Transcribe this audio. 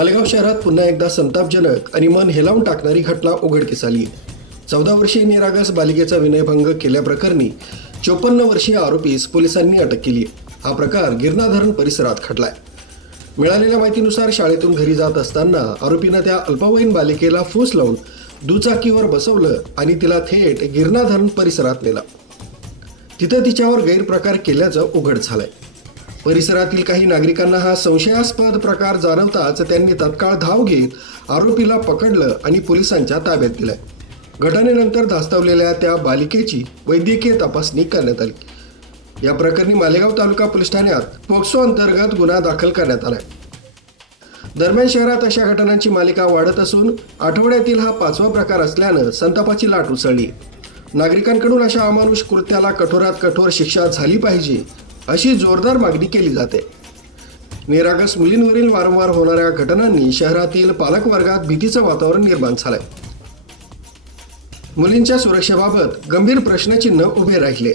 मालेगाव शहरात पुन्हा एकदा संतापजनक आणि मन हेलावून टाकणारी घटना उघडकीस आली आहे. 14 वर्षीय निरागस बालिकेचा विनयभंग केल्याप्रकरणी 54 वर्षीय आरोपीस पोलिसांनी अटक केली आहे. हा प्रकार गिरणा धरण परिसरात घडलाय. मिळालेल्या माहितीनुसार शाळेतून घरी जात असताना आरोपीनं त्या अल्पवयीन बालिकेला फूस लावून दुचाकीवर बसवलं आणि तिला थेट गिरणा धरण परिसरात नेलं. तिथं तिच्यावर गैरप्रकार केल्याचं उघड झालंय. परिसरातील काही नागरिकांना हा संशयास्पद प्रकार जाणवताच त्यांनी तत्काळ धाव घेत आरोपीला पकडलं आणि पोलिसांच्या ताब्यात दिलंय. घटनेनंतर धास्तावलेल्या त्या बालिकेची वैद्यकीय तपासणी करण्यात आली. या प्रकरणी मालेगाव तालुका पोलीस ठाण्यात पोक्सो अंतर्गत गुन्हा दाखल करण्यात आलाय. दरम्यान शहरात अशा घटनांची मालिका वाढत असून आठवड्यातील हा 5वा प्रकार असल्यानं संतापाची लाट उसळली. नागरिकांकडून अशा अमानुष कृत्याला कठोरात कठोर शिक्षा झाली पाहिजे अशी जोरदार मागणी केली जाते. निरागस मुलींवरील वारंवार होणाऱ्या घटनांनी शहरातील पालकवर्गात भीतीचं वातावरण निर्माण झालंय. मुलींच्या सुरक्षेबाबत गंभीर प्रश्नचिन्ह उभे राहिले.